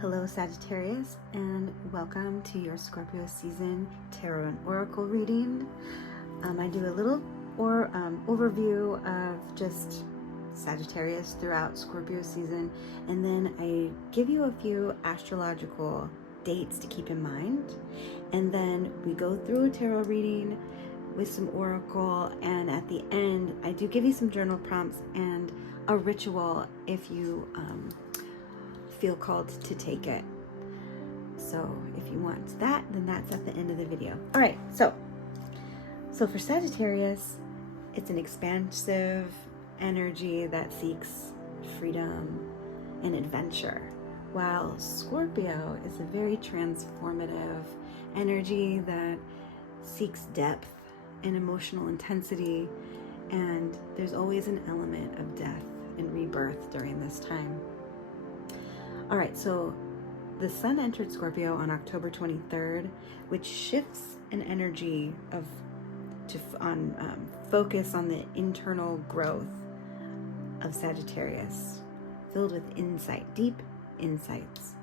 Hello Sagittarius, and welcome to your Scorpio season tarot and oracle reading. I do a little overview of just Sagittarius throughout Scorpio season, and then I give you a few astrological dates to keep in mind, and then we go through a tarot reading with some oracle, and at the end I do give you some journal prompts and a ritual if you feel called to take it. So if you want that, then that's at the end of the video. All right, so for Sagittarius, it's an expansive energy that seeks freedom and adventure, while Scorpio is a very transformative energy that seeks depth and emotional intensity, and there's always an element of death and rebirth during this time. All right, so the sun entered Scorpio on October 23rd, which shifts an energy focus on the internal growth of Sagittarius, filled with insight, deep insights.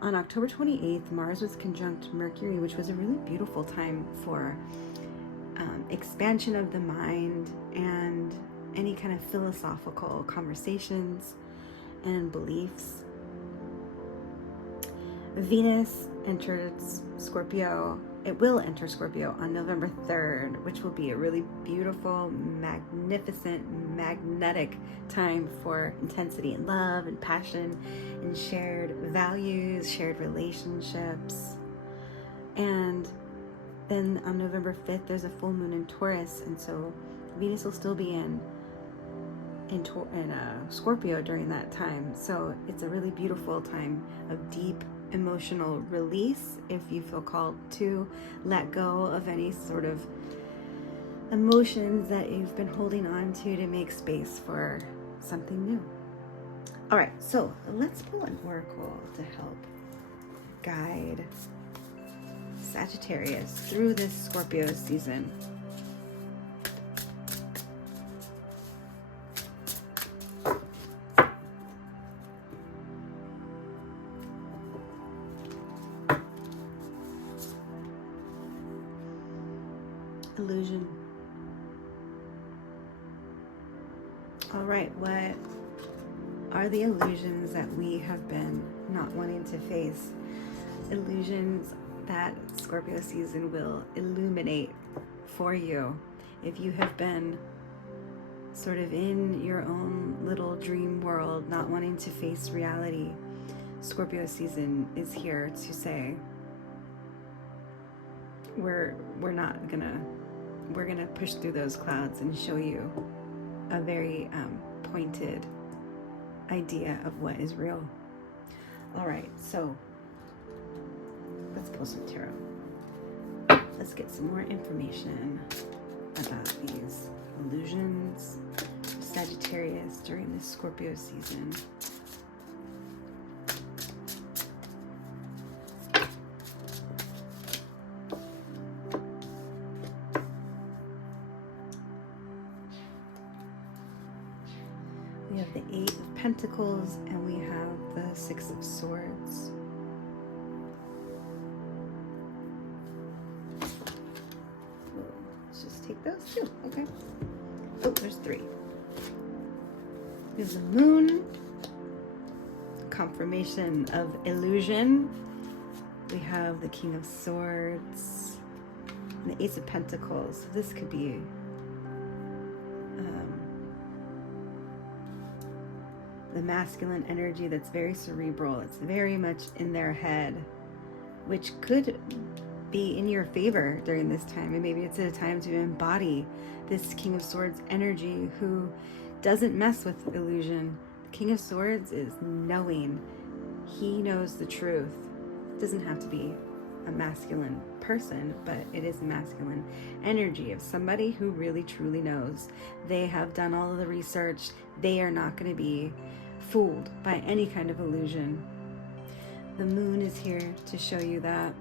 On October 28th, Mars was conjunct Mercury, which was a really beautiful time for expansion of the mind and any kind of philosophical conversations and beliefs. Venus entered Scorpio. It will enter Scorpio on November 3rd, which will be a really beautiful, magnificent, magnetic time for intensity and love and passion and shared values, shared relationships. And then on November 5th, there's a full moon in Taurus, and so Venus will still be in Scorpio during that time. So it's a really beautiful time of deep emotional release if you feel called to let go of any sort of emotions that you've been holding on to make space for something new. All right, so let's pull an oracle to help guide Sagittarius through this Scorpio season. Illusion. All right, what are the illusions that we have been not wanting to face? Illusions that Scorpio season will illuminate for you. If you have been sort of in your own little dream world, not wanting to face reality, Scorpio season is here to say, we're gonna push through those clouds and show you a very pointed idea of what is real. All right, so let's pull some tarot. Let's get some more information about these illusions of Sagittarius during this Scorpio season. We have the 8 of Pentacles and we have the 6 of Swords. Let's just take those 2. Okay. Oh, there's 3. There's the Moon. Confirmation of illusion. We have the King of Swords and the Ace of Pentacles. So this could be the masculine energy that's very cerebral. It's very much in their head, which could be in your favor during this time. And maybe it's a time to embody this King of Swords energy who doesn't mess with illusion. The King of Swords is knowing. He knows the truth. It doesn't have to be a masculine person, but it is masculine energy of somebody who really truly knows. They have done all of the research. They are not going to be fooled by any kind of illusion. The Moon is here to show you that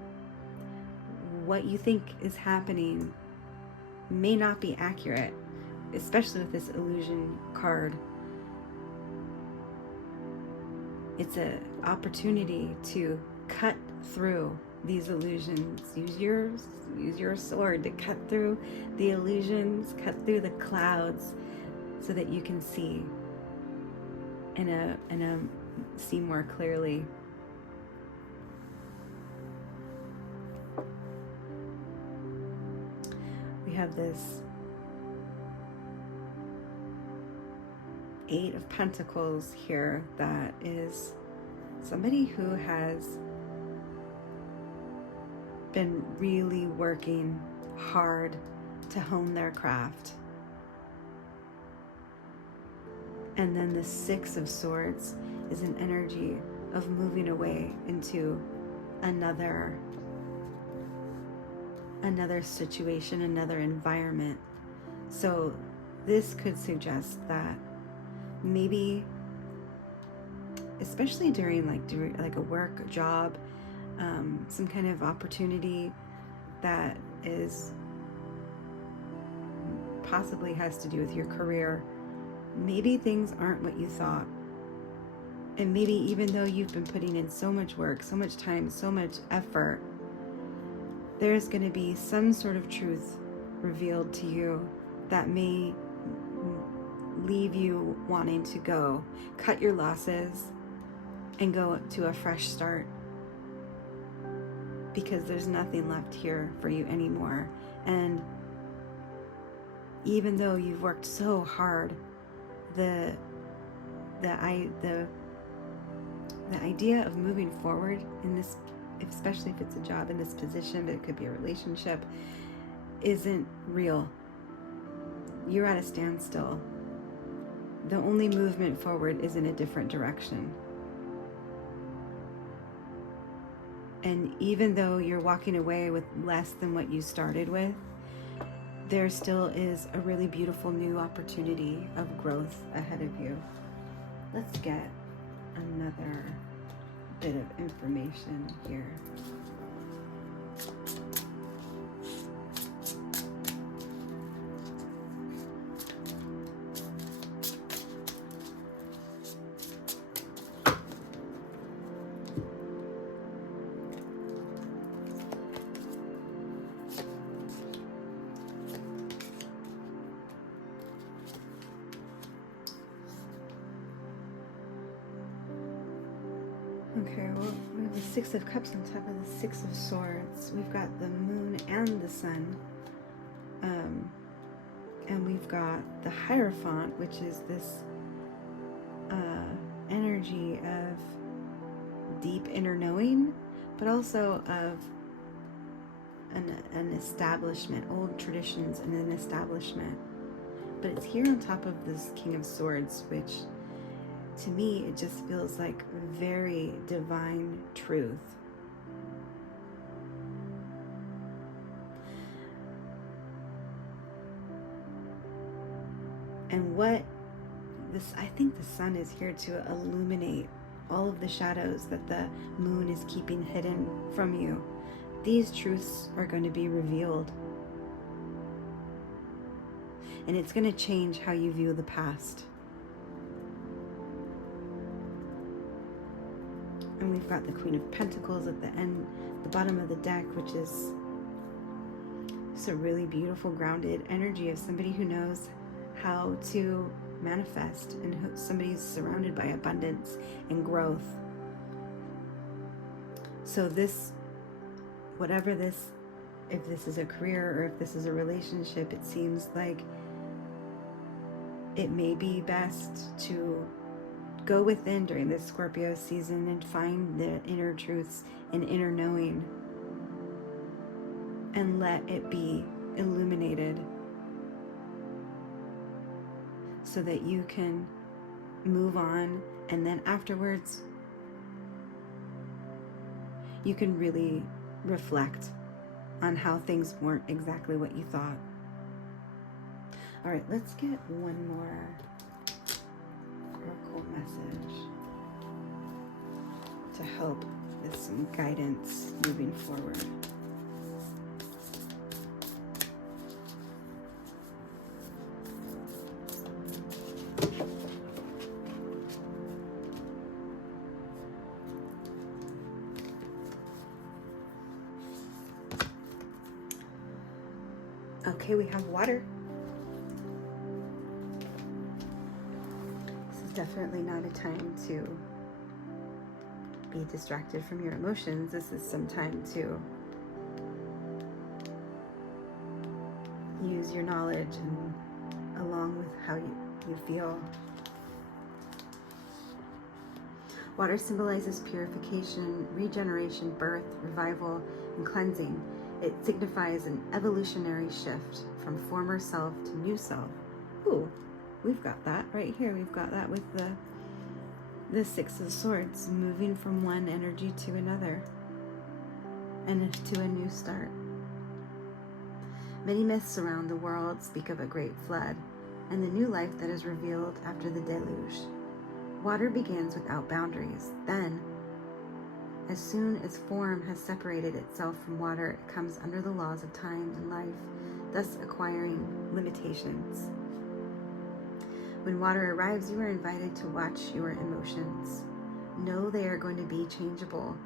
what you think is happening may not be accurate, especially with this illusion card. It's an opportunity to cut through these illusions. Use your sword to cut through the illusions, cut through the clouds, so that you can see and see more clearly. We have this Eight of Pentacles here. That is somebody who has been really working hard to hone their craft. And then the Six of Swords is an energy of moving away into another situation, another environment. So this could suggest that maybe, especially during like a work, a job, some kind of opportunity that is possibly has to do with your career, maybe things aren't what you thought. And maybe even though you've been putting in so much work, so much time, so much effort, there's going to be some sort of truth revealed to you that may leave you wanting to go, cut your losses, and go to a fresh start. Because there's nothing left here for you anymore. And even though you've worked so hard, the idea of moving forward in this, especially if it's a job in this position, but it could be a relationship, isn't real. You're at a standstill. The only movement forward is in a different direction. And even though you're walking away with less than what you started with, there still is a really beautiful new opportunity of growth ahead of you. Let's get another bit of information here. Okay, well, we have the Six of Cups on top of the Six of Swords. We've got the Moon and the Sun. And we've got the Hierophant, which is this energy of deep inner knowing, but also of an establishment, old traditions and an establishment. But it's here on top of this King of Swords, which to me, it just feels like very divine truth. And I think the sun is here to illuminate all of the shadows that the moon is keeping hidden from you. These truths are going to be revealed. And it's going to change how you view the past. And we've got the Queen of Pentacles at the end, the bottom of the deck, which is just a really beautiful, grounded energy of somebody who knows how to manifest, and somebody who's surrounded by abundance and growth. So this, whatever this, if this is a career or if this is a relationship, it seems like it may be best to go within during this Scorpio season and find the inner truths and inner knowing and let it be illuminated so that you can move on, and then afterwards you can really reflect on how things weren't exactly what you thought. All right, let's get one more oracle message to help with some guidance moving forward. Okay, we have water. This is definitely not a time to be distracted from your emotions. This is some time to use your knowledge and along with how you feel. Water symbolizes purification, regeneration, birth, revival, and cleansing. It signifies an evolutionary shift from former self to new self. Ooh, we've got that right here. We've got that with the Six of Swords, moving from one energy to another and to a new start. Many myths around the world speak of a great flood and the new life that is revealed after the deluge. Water begins without boundaries. Then, as soon as form has separated itself from water, it comes under the laws of time and life, thus acquiring limitations. When water arrives, you are invited to watch your emotions. Know they are going to be changeable,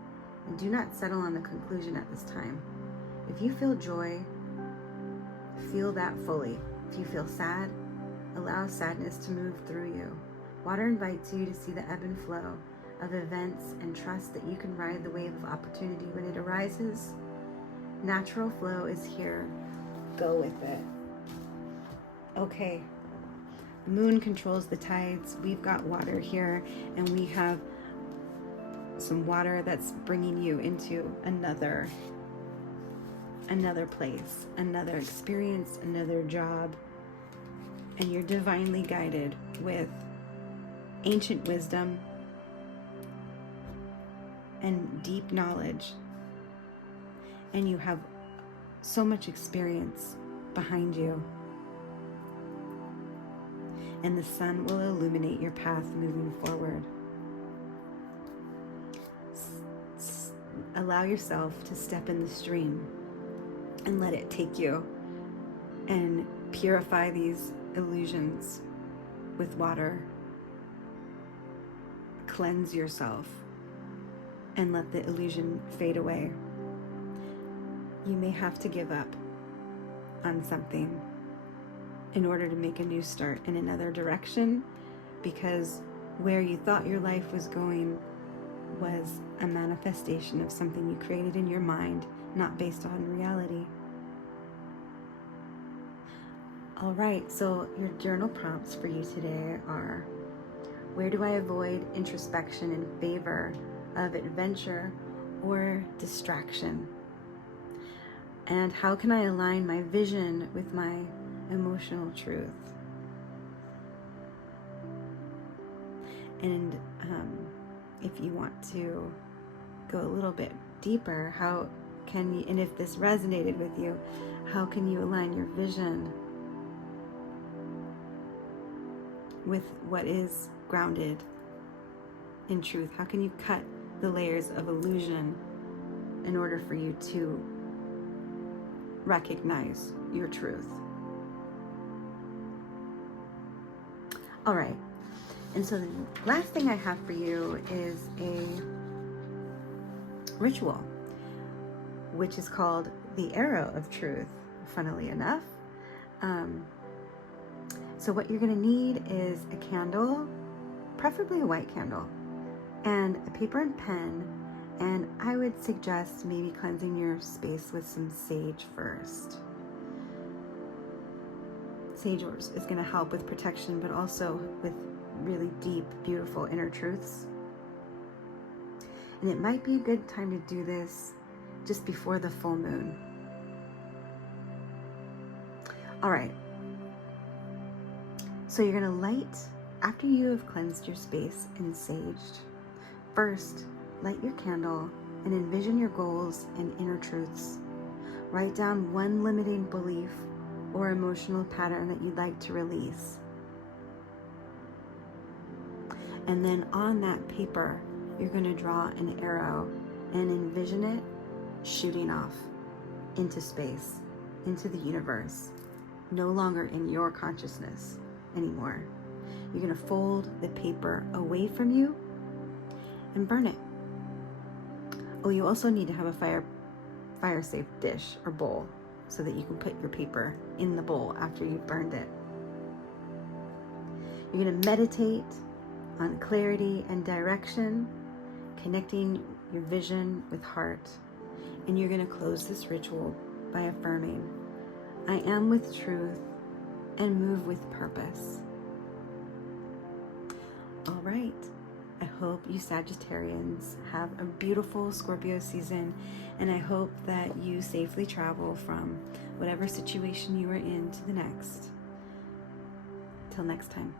and do not settle on a conclusion at this time. If you feel joy, feel that fully. If you feel sad, allow sadness to move through you. Water invites you to see the ebb and flow of events and trust that you can ride the wave of opportunity when it arises. Natural flow is here. Go with it. Okay. The moon controls the tides. We've got water here, and we have some water that's bringing you into another place, another experience, another job, and you're divinely guided with ancient wisdom and deep knowledge, and you have so much experience behind you, and the sun will illuminate your path moving forward. Allow yourself to step in the stream and let it take you and purify these illusions with water. Cleanse yourself and let the illusion fade away. You may have to give up on something in order to make a new start in another direction, because where you thought your life was going was a manifestation of something you created in your mind, not based on reality. All right, so your journal prompts for you today are: where do I avoid introspection in favor of adventure or distraction? And how can I align my vision with my emotional truth? And if you want to go a little bit deeper, how can you, and if this resonated with you, how can you align your vision with what is grounded in truth? How can you cut the layers of illusion in order for you to recognize your truth? All right. And so the last thing I have for you is a ritual, which is called the Arrow of Truth, funnily enough. So what you're going to need is a candle, preferably a white candle, and a paper and pen. And I would suggest maybe cleansing your space with some sage first. Sage is going to help with protection, but also with really deep, beautiful inner truths. And it might be a good time to do this just before the full moon. All right. So you're going to light, after you have cleansed your space and saged, first light your candle and envision your goals and inner truths. Write down one limiting belief or emotional pattern that you'd like to release. And then on that paper, you're going to draw an arrow and envision it shooting off into space, into the universe, no longer in your consciousness anymore. You're going to fold the paper away from you and burn it. Oh, you also need to have a Firesafe dish or bowl so that you can put your paper in the bowl after you've burned it. You're going to meditate on clarity and direction, connecting your vision with heart. And you're going to close this ritual by affirming, I am with truth and move with purpose. All right. I hope you Sagittarians have a beautiful Scorpio season, and I hope that you safely travel from whatever situation you are in to the next. Till next time.